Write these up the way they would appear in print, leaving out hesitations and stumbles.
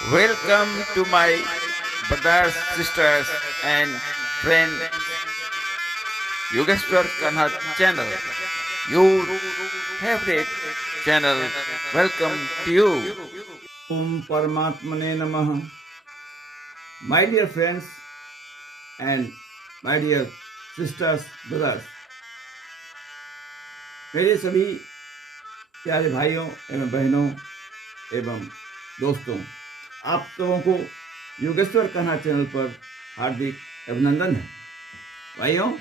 Welcome to my brothers, sisters, and friend Yogeshwar Kanha channel. Your favorite channel. Welcome to you. Om Paramatmane Namaha. My dear friends and my dear sisters, brothers, मेरे सभी प्यारे भाइयों एवं बहनों एवं दोस्तों, आप सबों को योगेश्वर कन्हा चैनल पर हार्दिक अभिनंदन है। भाइयों,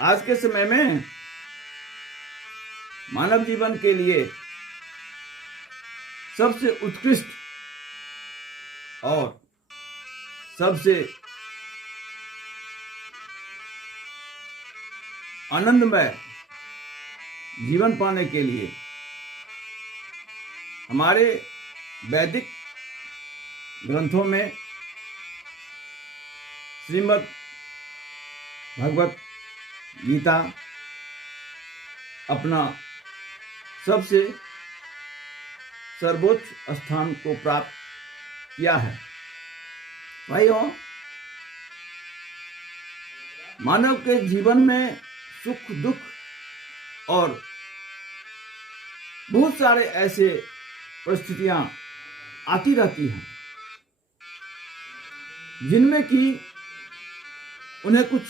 आज के समय में मानव जीवन के लिए सबसे उत्कृष्ट और सबसे आनंदमय जीवन पाने के लिए हमारे वैदिक ग्रंथों में श्रीमद् भगवत गीता अपना सबसे सर्वोच्च स्थान को प्राप्त किया है। भाइयों, मानव के जीवन में सुख दुख और बहुत सारे ऐसे परिस्थितियां आती रहती हैं जिनमें कि उन्हें कुछ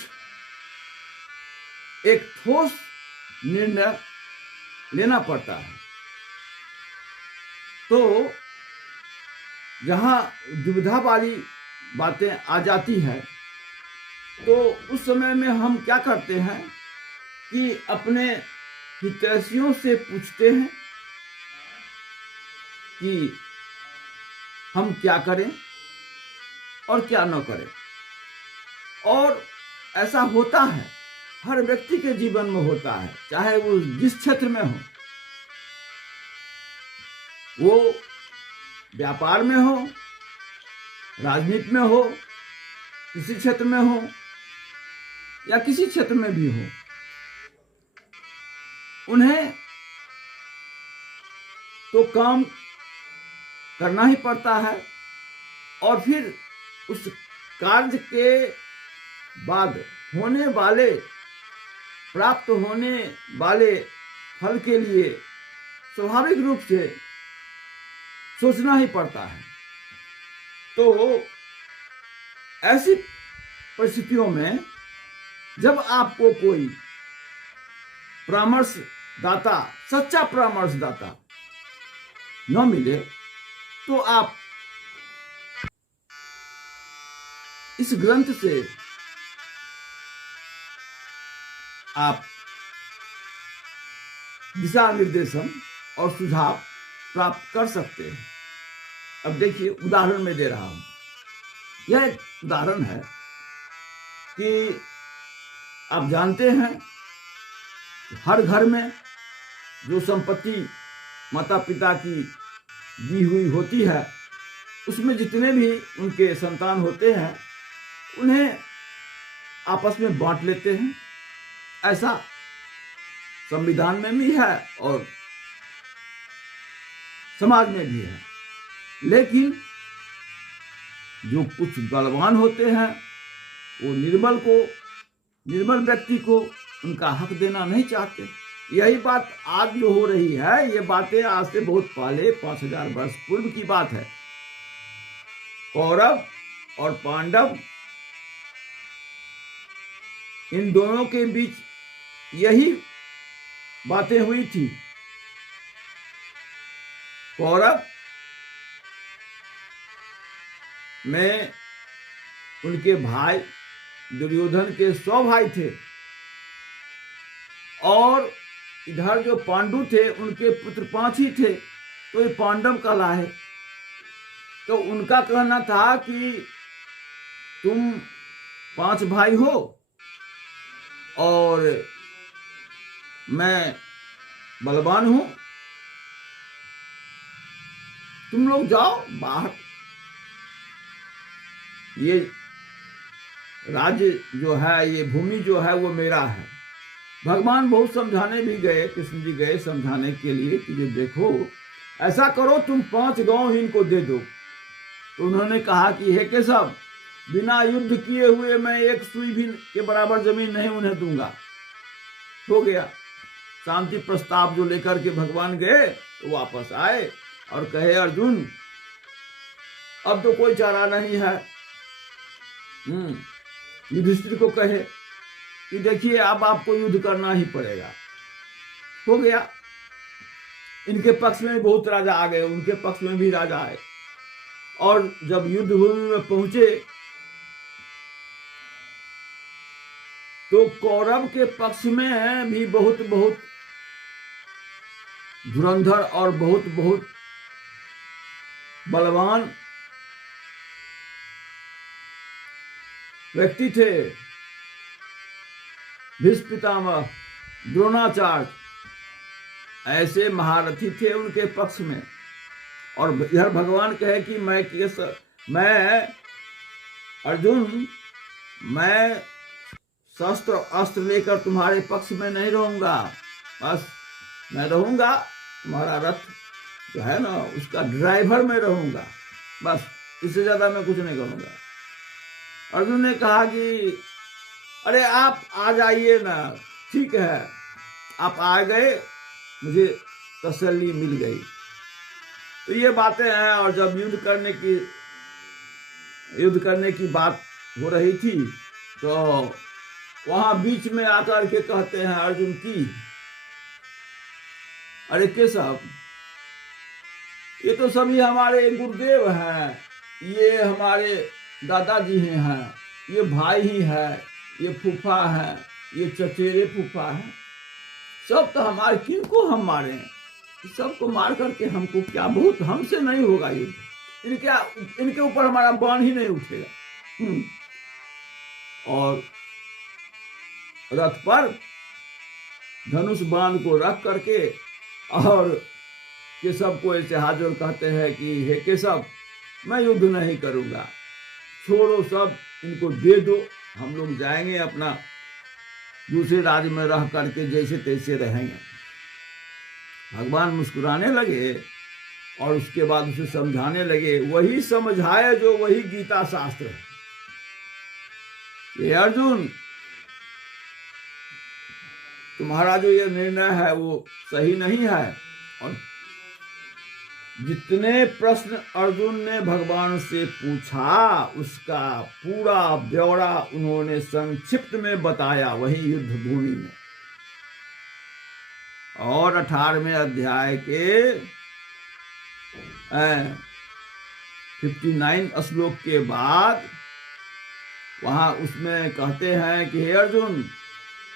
एक ठोस निर्णय लेना पड़ता है। तो जहां दुविधा वाली बातें आ जाती है तो उस समय में हम क्या करते हैं कि अपने हितैषियों से पूछते हैं कि हम क्या करें और क्या न करें। और ऐसा होता है, हर व्यक्ति के जीवन में होता है, चाहे वो जिस क्षेत्र में हो, वो व्यापार में हो, राजनीति में हो, किसी क्षेत्र में हो या किसी क्षेत्र में भी हो, उन्हें तो काम करना ही पड़ता है और फिर उस कार्य के बाद होने वाले, प्राप्त होने वाले फल के लिए स्वाभाविक रूप से सोचना ही पड़ता है। तो ऐसी परिस्थितियों में जब आपको कोई परामर्शदाता, सच्चा परामर्शदाता न मिले तो आप इस ग्रंथ से आप दिशा निर्देशन और सुझाव प्राप्त कर सकते हैं। अब देखिए, उदाहरण मैं दे रहा हूं। यह एक उदाहरण है कि आप जानते हैं हर घर में जो संपत्ति माता पिता की दी हुई होती है, उसमें जितने भी उनके संतान होते हैं उन्हें आपस में बांट लेते हैं। ऐसा संविधान में भी है और समाज में भी है। लेकिन जो कुछ बलवान होते हैं वो निर्बल व्यक्ति को उनका हक देना नहीं चाहते। यही बात आज जो हो रही है, ये बातें आज से बहुत पहले 5000 वर्ष पूर्व की बात है। कौरव और पांडव, इन दोनों के बीच यही बातें हुई थी। कौरव में उनके भाई दुर्योधन के 100 भाई थे और इधर जो पांडु थे उनके पुत्र 5 ही थे, तो ये पांडव कहलाए। तो उनका कहना था कि तुम 5 भाई हो और मैं बलवान हूं, तुम लोग जाओ बाहर, ये राज्य जो है, ये भूमि जो है वो मेरा है। भगवान बहुत समझाने भी गए, कृष्ण जी गए समझाने के लिए कि ये देखो ऐसा करो तुम 5 गांव ही इनको दे दो। तो उन्होंने कहा कि हे केशव, बिना युद्ध किए हुए मैं एक सुई भी के बराबर जमीन नहीं उन्हें दूंगा। हो गया। शांति प्रस्ताव जो लेकर के भगवान गए तो वापस आए और कहे अर्जुन अब तो कोई चारा नहीं है। युधिष्ठिर को कहे कि देखिए अब आपको युद्ध करना ही पड़ेगा। हो गया। इनके पक्ष में बहुत राजा आ गए, उनके पक्ष में भी राजा आए, और जब युद्ध भूमि में पहुंचे तो कौरव के पक्ष में भी बहुत बहुत धुरंधर और बहुत बहुत बलवान व्यक्ति थे। भीष्म पितामह, द्रोणाचार्य ऐसे महारथी थे उनके पक्ष में। और इधर भगवान कहे कि मैं अर्जुन, मैं शस्त्र अस्त्र लेकर तुम्हारे पक्ष में नहीं रहूंगा, बस मैं रहूंगा तुम्हारा रथ जो है ना उसका ड्राइवर में रहूंगा, बस इससे ज्यादा मैं कुछ नहीं करूंगा। अर्जुन ने कहा कि अरे आप आ जाइए ना, ठीक है आप आ गए, मुझे तसल्ली मिल गई। तो ये बातें हैं। और जब युद्ध करने की बात हो रही थी तो वहां बीच में आकर के कहते हैं अर्जुन की अरे केशव, ये तो सभी हमारे गुरुदेव हैं, ये हमारे दादाजी हैं, ये भाई ही है, ये फूफा है, ये चचेरे फूफा है, सब तो हमारे, किनको हम मारे हैं? सबको मार करके हमको क्या, बहुत हमसे नहीं होगा युद्ध, इनके ऊपर हमारा बाण ही नहीं उठेगा। और रथ पर धनुष बाण को रख करके और केशव को ऐसे हाजिर कहते हैं कि हे केशव, मैं युद्ध नहीं करूंगा, छोड़ो सब, इनको दे दो, हम लोग जाएंगे अपना दूसरे राज्य में रह करके जैसे तैसे रहेंगे। भगवान मुस्कुराने लगे और उसके बाद उसे समझाने लगे, वही समझाए जो वही गीता शास्त्र है। ये अर्जुन, तुम्हारा जो ये निर्णय है वो सही नहीं है। और जितने प्रश्न अर्जुन ने भगवान से पूछा उसका पूरा ब्यौरा उन्होंने संक्षिप्त में बताया वही युद्ध भूमि में। और 18वें अध्याय के 59 श्लोक के बाद वहां उसमें कहते हैं कि हे अर्जुन,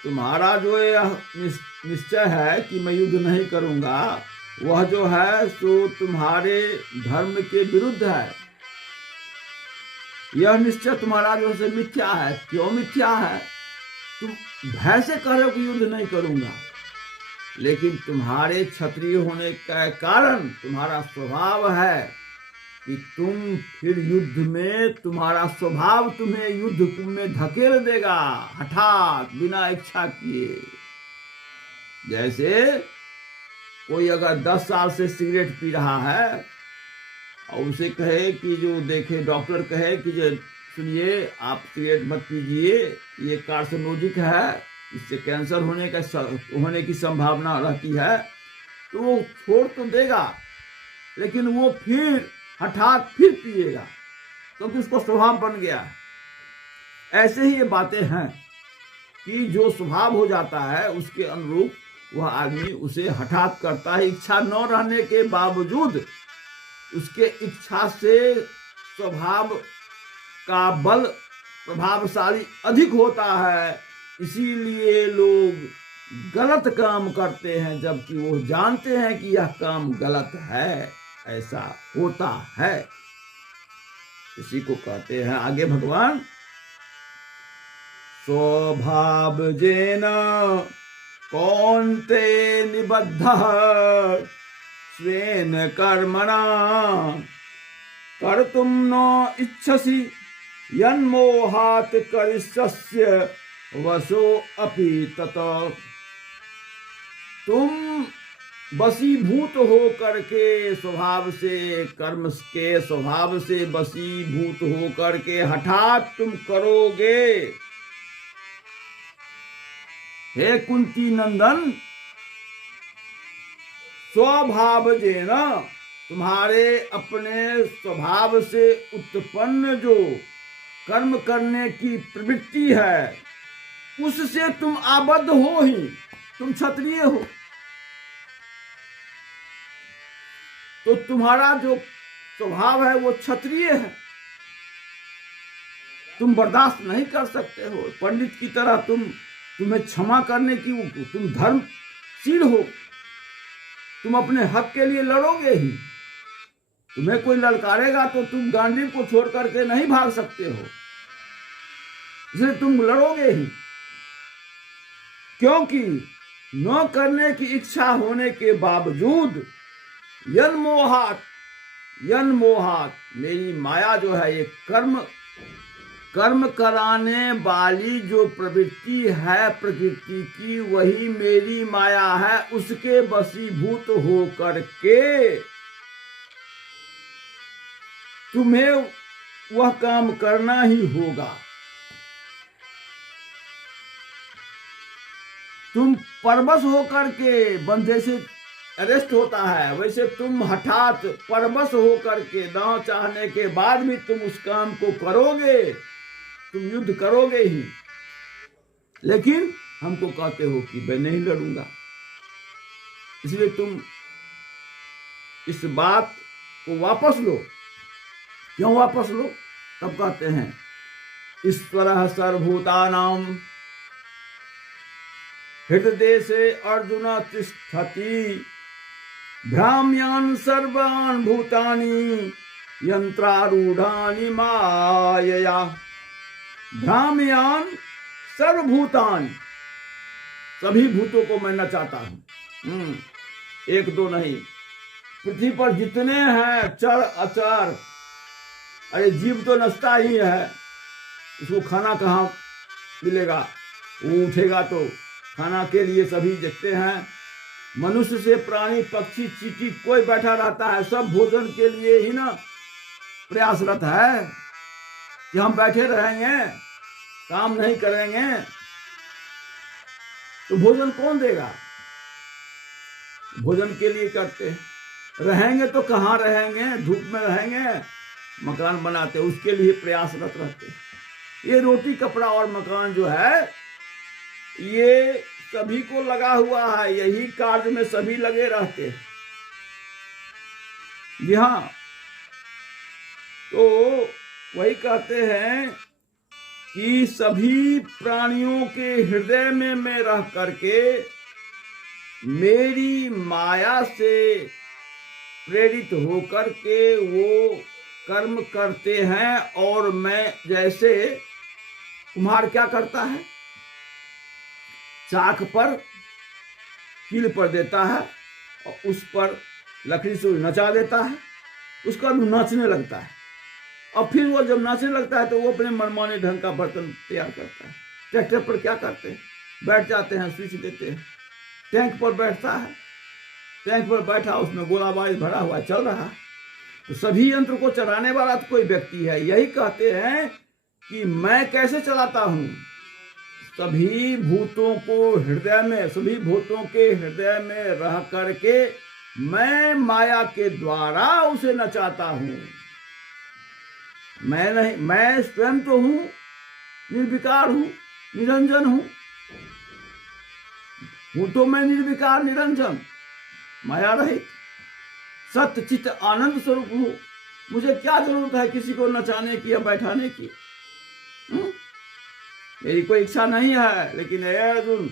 तुम्हारा जो यह निश्चय है कि मैं युद्ध नहीं करूंगा, वह जो है सो तुम्हारे धर्म के विरुद्ध है। यह निश्चय तुम्हारा जो है मिथ्या है। क्यों मिथ्या है? तुम भय से कह रहे हो कि युद्ध नहीं करूंगा, लेकिन तुम्हारे क्षत्रिय होने का कारण तुम्हारा स्वभाव है कि तुम फिर युद्ध में, तुम्हारा स्वभाव तुम्हें युद्ध में धकेल देगा हठात बिना इच्छा किए। जैसे कोई अगर 10 साल से सिगरेट पी रहा है और उसे कहे कि जो देखे डॉक्टर कहे कि जो सुनिए आप सिगरेट मत पीजिए, ये कार्सिनोजिक है, इससे कैंसर होने की संभावना रहती है, तो वो छोड़ तो देगा लेकिन वो फिर हठात फिर पिएगा क्योंकि उसको स्वभाव बन गया है। ऐसे ही ये बातें हैं कि जो स्वभाव हो जाता है उसके अनुरूप वह आदमी उसे हठात करता है। इच्छा न रहने के बावजूद उसके इच्छा से स्वभाव का बल प्रभावशाली अधिक होता है, इसीलिए लोग गलत काम करते हैं जबकि वो जानते हैं कि यह काम गलत है। ऐसा होता है, इसी को कहते हैं आगे भगवान, स्वभाव जेन कौन्ते निबद्धः स्वेन कर्मणा कर्तुं न इच्छसि यन्मोहात् करिष्यस्य वशो अपि तत। तुम बसीभूत हो करके स्वभाव से, कर्म के स्वभाव से बसीभूत हो करके हठात तुम करोगे। हे कुंती नंदन, स्वभाव जेना, तुम्हारे अपने स्वभाव से उत्पन्न जो कर्म करने की प्रवृत्ति है, उससे तुम आबद्ध हो ही, तुम क्षत्रिय हो, तो तुम्हारा जो स्वभाव है वो क्षत्रिय है। तुम बर्दाश्त नहीं कर सकते हो। पंडित की तरह तुम्हें क्षमा करने की, तुम धर्मशील हो, तुम अपने हक के लिए लड़ोगे ही। तुम्हें कोई ललकारेगा तो तुम गांडीव को छोड़ करके नहीं भाग सकते हो, इसलिए तुम लड़ोगे ही। क्योंकि न करने की इच्छा होने के बावजूद यन्मोहात मेरी माया जो है, ये कर्म कराने वाली जो प्रवृत्ति है प्रकृति की, वही मेरी माया है। उसके वशीभूत हो करके तुम्हें वह काम करना ही होगा। तुम परवश होकर के बंधे से अरेस्ट होता है, वैसे तुम हठात परवश होकर के दांव चाहने के बाद भी तुम उस काम को करोगे, तुम युद्ध करोगे ही। लेकिन हमको कहते हो कि मैं नहीं लड़ूंगा। इसलिए तुम इस बात को वापस लो। क्यों वापस लो? तब कहते हैं ईश्वरः सर्वभूतानां हृदय से अर्जुन तिष्ठति, भ्राम्यान् सर्वान् भूतानि यंत्रारूढ़ानि मायया। भ्राम्यान् सर्वभूतानि, सभी भूतों को मैं नचाता हूं। एक दो नहीं, पृथ्वी पर जितने हैं चर अचर, अरे जीव तो नचता ही है। उसको खाना कहाँ मिलेगा? वो उठेगा तो खाना के लिए सभी देखते हैं। मनुष्य से प्राणी, पक्षी, चींटी, कोई बैठा रहता है, सब भोजन के लिए ही ना प्रयासरत है कि हम बैठे रहेंगे, काम नहीं करेंगे तो भोजन कौन देगा? भोजन के लिए करते हैं। रहेंगे तो कहाँ रहेंगे? धूप में रहेंगे, मकान बनाते, उसके लिए प्रयासरत रहते। ये रोटी, कपड़ा और मकान जो है, ये सभी को लगा हुआ है, यही कार्य में सभी लगे रहते हैं। जी हाँ, तो वही कहते हैं कि सभी प्राणियों के हृदय में मैं रह करके मेरी माया से प्रेरित होकर के वो कर्म करते हैं। और मैं, जैसे कुम्हार क्या करता है, चाक पर कील पर देता है और उस पर लकड़ी से नचा देता है, उसका नाचने लगता है। और फिर वो जब नाचने लगता है तो वो अपने मनमाने ढंग का बर्तन तैयार करता है। ट्रैक्टर पर क्या करते हैं? बैठ जाते हैं, स्विच देते हैं, टैंक पर बैठता है, टैंक पर बैठा, उसमें गोलाबारी भरा हुआ चल रहा है। तो सभी यंत्र को चलाने वाला तो कोई व्यक्ति है। यही कहते हैं कि मैं कैसे चलाता हूं? सभी भूतों को हृदय में, सभी भूतों के हृदय में रह करके मैं माया के द्वारा उसे नचाता हूं। मैं नहीं, मैं स्वयं तो हूं, निर्विकार हूं, निरंजन हूं तो मैं निर्विकार निरंजन, माया रहित, सत्य चित्त आनंद स्वरूप हूं। मुझे क्या जरूरत है किसी को नचाने की या बैठाने की? मेरी कोई इच्छा नहीं है। लेकिन अर्जुन,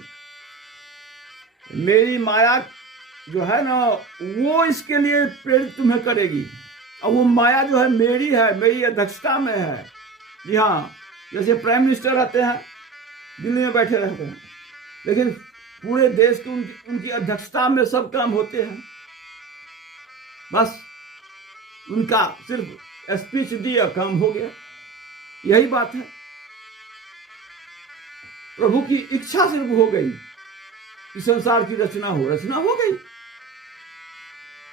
मेरी माया जो है ना, वो इसके लिए प्रेरित तुम्हें करेगी। और वो माया जो है मेरी अध्यक्षता में है। जी हाँ, जैसे प्राइम मिनिस्टर रहते हैं, दिल्ली में बैठे रहते हैं, लेकिन पूरे देश की उनकी अध्यक्षता में सब काम होते हैं। बस उनका सिर्फ स्पीच दिया, काम हो गया। यही बात है। प्रभु की इच्छा सिर्फ हो गई कि संसार की रचना हो गई।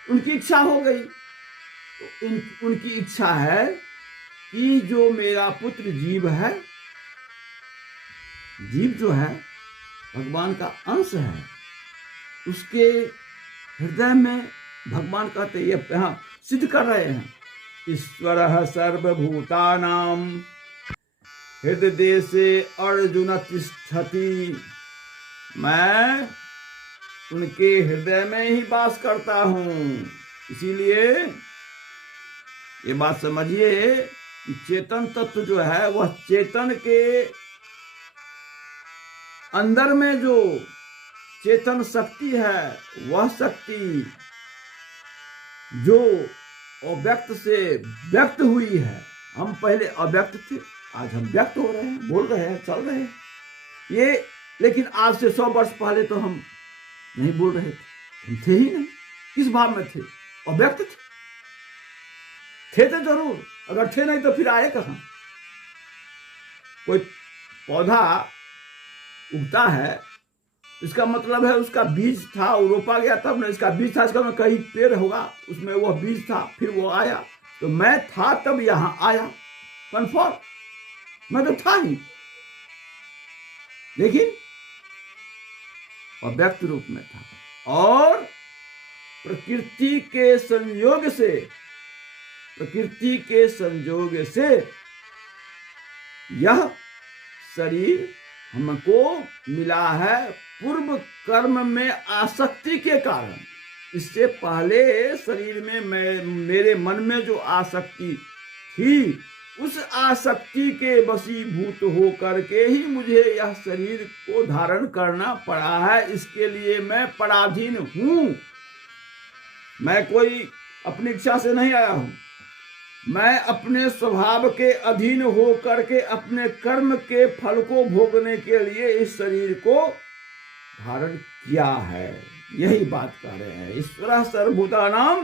उनकी इच्छा हो गई। तो उनकी इच्छा है कि जो मेरा पुत्र जीव है, जीव जो है भगवान का अंश है, उसके हृदय में भगवान कहते ये यहाँ सिद्ध कर रहे हैं, ईश्वर सर्वभूतानां हृदय से अर्जुन तिष्ठति। मैं उनके हृदय में ही वास करता हूं। इसीलिए ये बात समझिए कि चेतन तत्व जो है वह चेतन के अंदर में जो चेतन शक्ति है, वह शक्ति जो अव्यक्त से व्यक्त हुई है। हम पहले अव्यक्त थे, आज हम व्यक्त हो रहे हैं, बोल रहे हैं, चल रहे हैं ये। लेकिन आज से 100 वर्ष पहले तो हम नहीं बोल रहे थे, हम थे ही नहीं। किस भाव में थे? अव्यक्त थे तो जरूर, अगर थे नहीं तो फिर आए कहां? कोई पौधा उगता है, इसका मतलब है उसका बीज था, वो रोपा गया तब ना, इसका बीज था, इसका मतलब कहीं पेड़ होगा, उसमें वह बीज था, फिर वो आया। तो मैं था तब यहां आया, कन्फर्म, मैं तो था ही, लेकिन अव्यक्त रूप में था। और प्रकृति के संयोग से यह शरीर हमको मिला है पूर्व कर्म में आसक्ति के कारण। इससे पहले शरीर में मेरे मन में जो आसक्ति थी, उस आसक्ति के वशीभूत हो करके ही मुझे यह शरीर को धारण करना पड़ा है। इसके लिए मैं पराधीन हूं। मैं कोई अपनी इच्छा से नहीं आया हूं, मैं अपने स्वभाव के अधीन हो करके अपने कर्म के फल को भोगने के लिए इस शरीर को धारण किया है। यही बात कह रहे हैं। ईश्वर सर्वभूतानां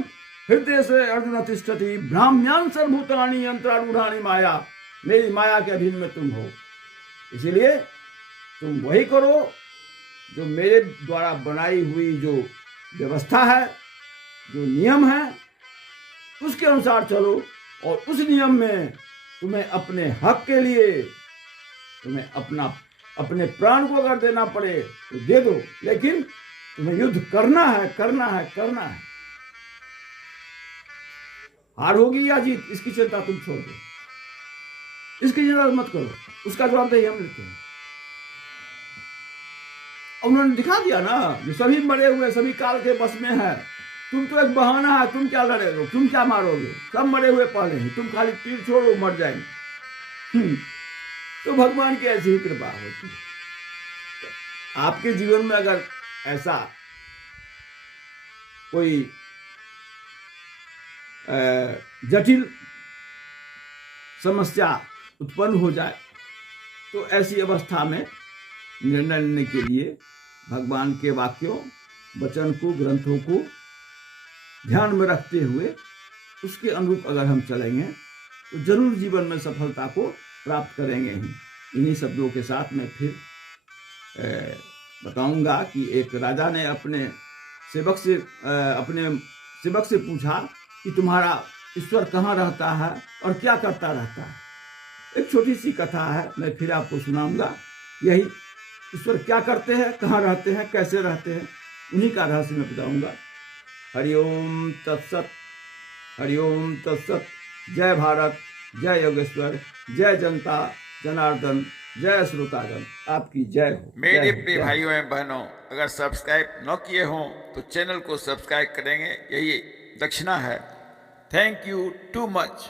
हृदय से अर्जुन तिष्ठति, ब्राह्म्यान् सर्वभूतानि यंत्रारूढ़ानि माया। मेरी माया के अधीन में तुम हो, इसीलिए तुम वही करो जो मेरे द्वारा बनाई हुई जो व्यवस्था है, जो नियम है, उसके अनुसार चलो। और उस नियम में तुम्हें अपने हक के लिए तुम्हें अपने प्राण को अगर देना पड़े तो दे दो, लेकिन तुम्हें युद्ध करना है, करना है, करना है। हार होगी या जीत, इसकी चिंता तुम छोड़ दो, इसकी चिंता मत करो, उसका जवाबदेही हम लेते हैं। उन्होंने दिखा दिया ना, जो सभी मरे हुए, सभी काल के बस में है। तुम तो एक बहाना है, तुम क्या लड़ोगे, तुम क्या मारोगे, सब मरे हुए पहले ही, तुम खाली तीर छोड़ो, मर जाएंगे। तो भगवान की ऐसी ही कृपा होती है। आपके जीवन में अगर ऐसा कोई जटिल समस्या उत्पन्न हो जाए, तो ऐसी अवस्था में निर्णय लेने के लिए भगवान के वाक्यों, वचन को, ग्रंथों को ध्यान में रखते हुए उसके अनुरूप अगर हम चलेंगे तो जरूर जीवन में सफलता को प्राप्त करेंगे ही। इन्हीं शब्दों के साथ मैं फिर बताऊंगा कि एक राजा ने अपने सेवक से पूछा कि तुम्हारा ईश्वर कहाँ रहता है और क्या करता रहता है। एक छोटी सी कथा है, मैं फिर आपको सुनाऊंगा। यही ईश्वर क्या करते हैं, कहाँ रहते हैं, कैसे रहते हैं, उन्हीं का रहस्य मैं बताऊंगा। हरिओम तत्सत, हरिओम तत्सत। जय भारत, जय योगेश्वर, जय जनता जनार्दन, जय श्रोतागण, आपकी जय हो। मेरे प्रिय भाइयों एवं बहनों, अगर सब्सक्राइब न किए हों तो चैनल को सब्सक्राइब करेंगे, यही दक्षिणा है। Thank you too much.